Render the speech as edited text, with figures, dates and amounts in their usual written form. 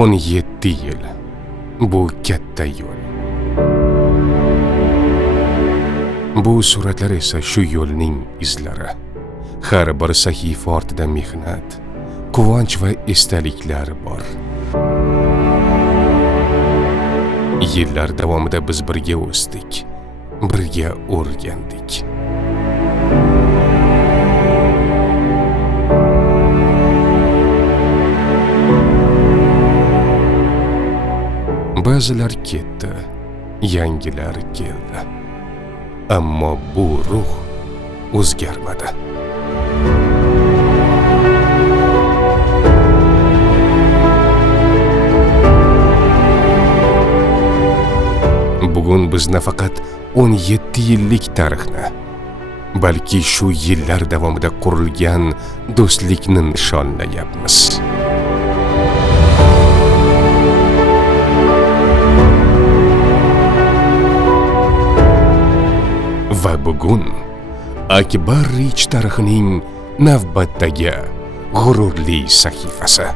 17 yil. Bu katta yo'l. Bu suratlar esa shu yo'lning izlari. Har bir sahifa ortida mehnat, quvonch va esdaliklar bor. Yillar davomida biz birga o'sdik, birga o'rgandik. Ba'zilar ketdi, yangilar keldi. Ammo bu ruh o'zgarmadi. Bugun biz nafaqat 17 yillik tarixni, balki shu yillar davomida qurilgan do'stlikni nishonlayapmiz. Va bugun Akbar Rich tarixining navbatdagi g'ururli sahifasi.